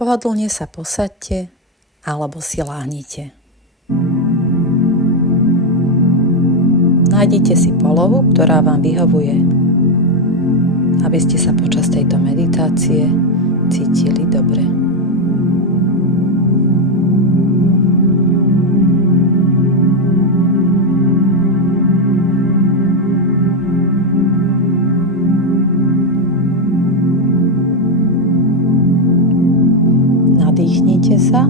Pohodlne sa posaďte alebo si láhnite. Nájdite si polohu, ktorá vám vyhovuje, aby ste sa počas tejto meditácie cítili dobre. Nadýchnite sa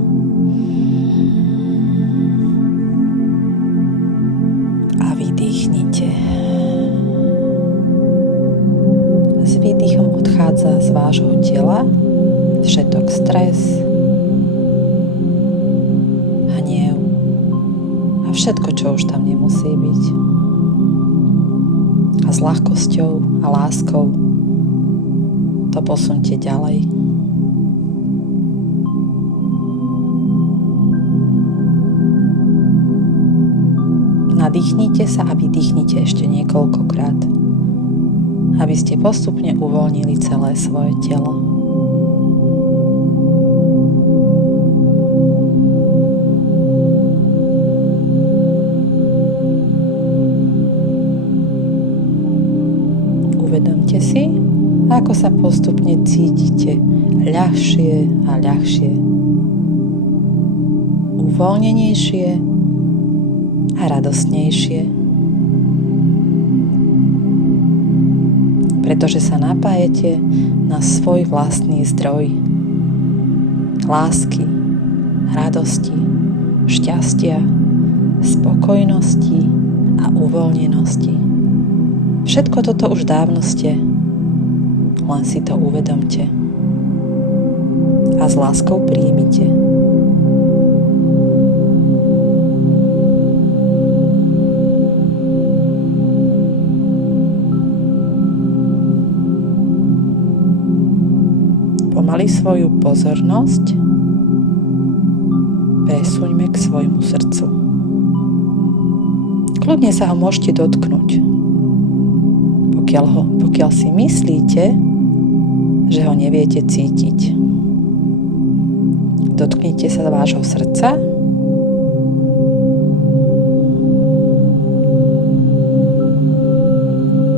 a vydýchnite. S výdychom odchádza z vášho tela všetok stres, hnev a všetko, čo už tam nemusí byť. A s ľahkosťou a láskou to posunte ďalej. Nadýchnite sa a vydýchnite ešte niekoľkokrát, aby ste postupne uvoľnili celé svoje telo. Uvedomte si, ako sa postupne cítite ľahšie a ľahšie, uvoľnenejšie a radostnejšie, pretože sa napájete na svoj vlastný zdroj lásky, radosti, šťastia, spokojnosti a uvoľnenosti. Všetko toto už dávno ste, len si to uvedomte a s láskou príjmite. Pomaly svoju pozornosť presuňme k svojmu srdcu. Kľudne sa ho môžete dotknúť, pokiaľ si myslíte, že ho neviete cítiť. Dotknite sa vášho srdca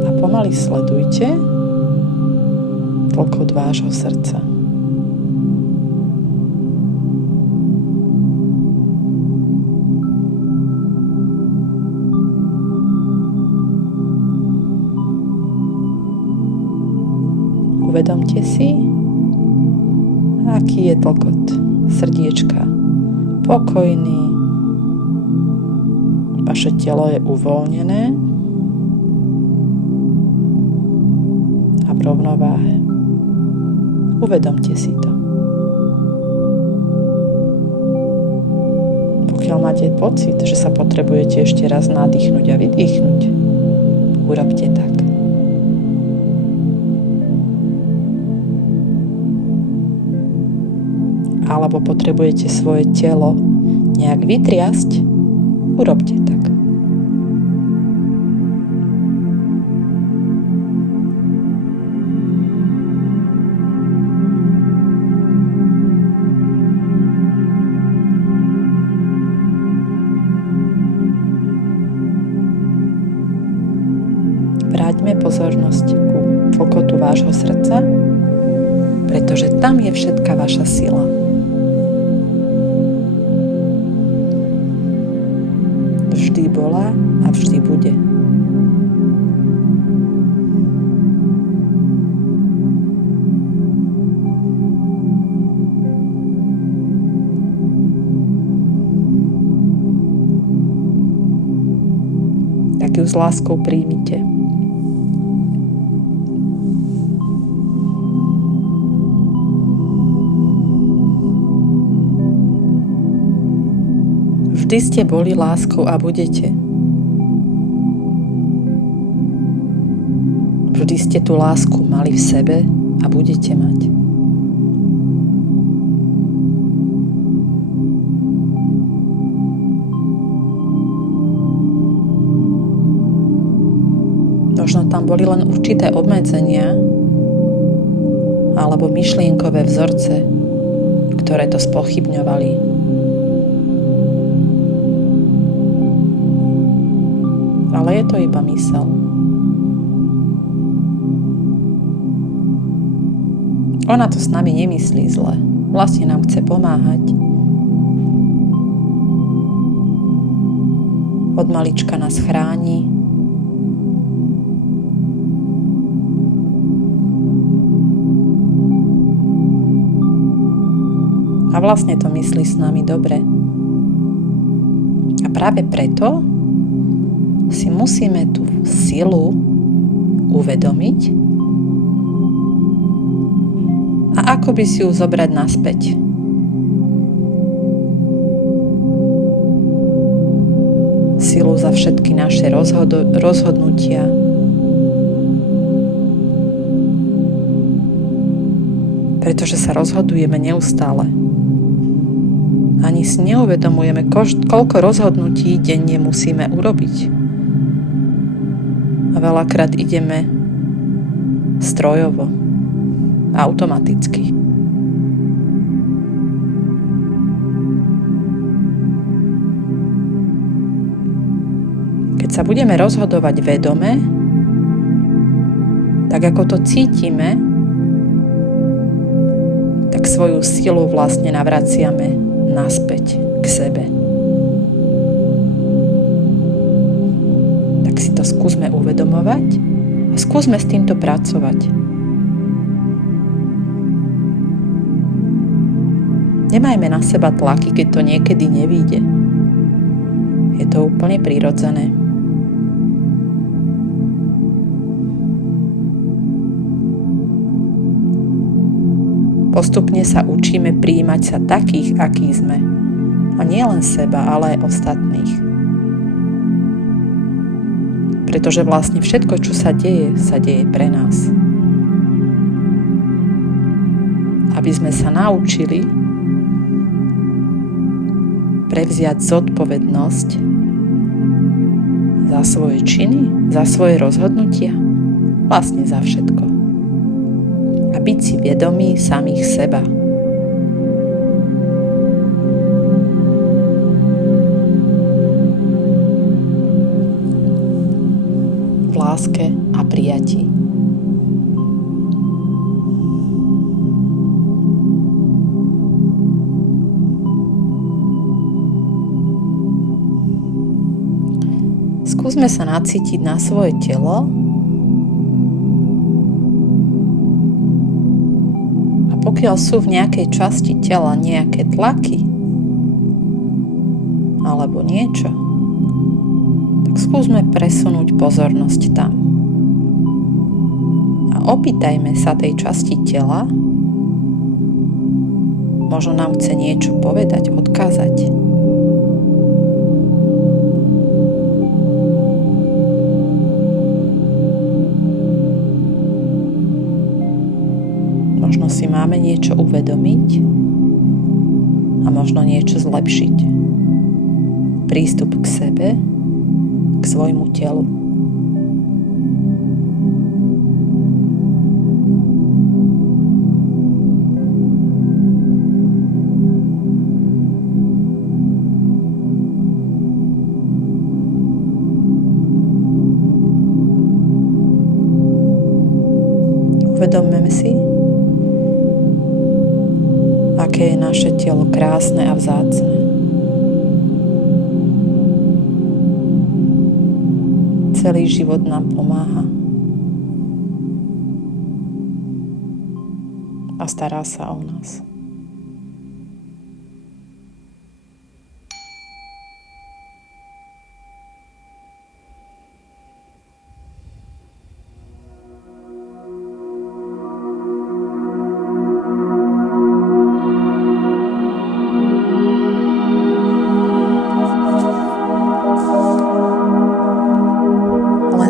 a pomaly sledujte tlkot vášho srdca. Uvedomte si, aký je tlkot srdiečka. Pokojný. Vaše telo je uvoľnené a v rovnováhe. Uvedomte si to. Pokiaľ máte pocit, že sa potrebujete ešte raz nadýchnuť a vydýchnuť, urobte tak. Alebo potrebujete svoje telo nejak vytriasť, urobte tak. Vráťme pozornosť ku tlkotu vášho srdca, pretože tam je všetka vaša sila. Vždy bola a vždy bude. Tak ju s láskou príjmite. Vždy ste boli láskou a budete. Vždy ste tú lásku mali v sebe a budete mať. Možno tam boli len určité obmedzenia alebo myšlienkové vzorce, ktoré to spochybňovali. Ale je to iba myseľ. Ona to s nami nemyslí zle. Vlastne nám chce pomáhať. Od malička nás chráni. A vlastne to myslí s nami dobre. A práve preto si musíme tú silu uvedomiť a akoby si ju zobrať naspäť. Silu za všetky naše rozhodnutia. Pretože sa rozhodujeme neustále. Ani si neuvedomujeme, koľko rozhodnutí denne musíme urobiť. A veľakrát ideme strojovo, automaticky. Keď sa budeme rozhodovať vedome, tak ako to cítime, tak svoju silu vlastne navraciame naspäť k sebe. Tak si to skúsme uvedomovať a skúsme s týmto pracovať. Nemajme na seba tlaky, keď to niekedy nevyjde. Je to úplne prirodzené. Postupne sa učíme prijímať sa takých, akí sme. A nie len seba, ale aj ostatných. Pretože vlastne všetko, čo sa deje pre nás. Aby sme sa naučili prevziať zodpovednosť za svoje činy, za svoje rozhodnutia, vlastne za všetko. A byť si vedomí samých seba. V láske a prijatí. Skúsme sa nacítiť na svoje telo a pokiaľ sú v nejakej časti tela nejaké tlaky alebo niečo, tak skúsme presunúť pozornosť tam. A opýtajme sa tej časti tela, možno nám chce niečo povedať, odkázať. Možno si máme niečo uvedomiť a možno niečo zlepšiť. Prístup k sebe, k svojmu telu. Uvedomme si, aké je naše telo krásne a vzácne. Celý život nám pomáha a stará sa o nás.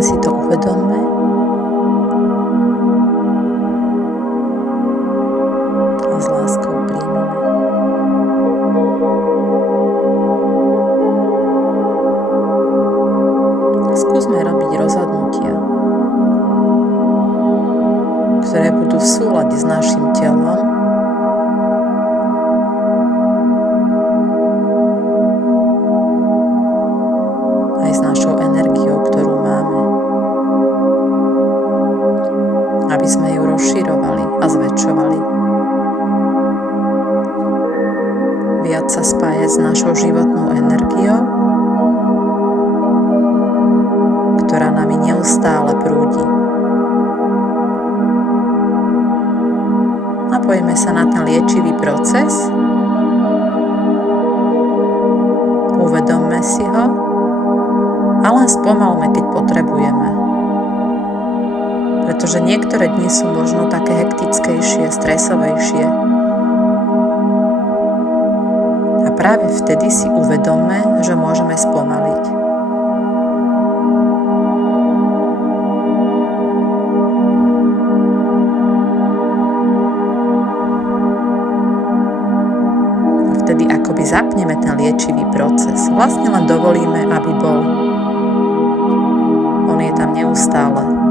Si to uvedomme a s láskou príjmeme. Skúsme robiť rozhodnutia, ktoré budú v súlade s našim telom s našou životnou energiou, ktorá nami neustále prúdi. Napojíme sa na ten liečivý proces, uvedomme si ho a len spomalme, keď potrebujeme. Pretože niektoré dni sú možno také hektickejšie, stresovejšie. A práve vtedy si uvedomme, že môžeme spomaliť. A vtedy akoby zapneme ten liečivý proces. Vlastne len dovolíme, aby bol. On je tam neustále.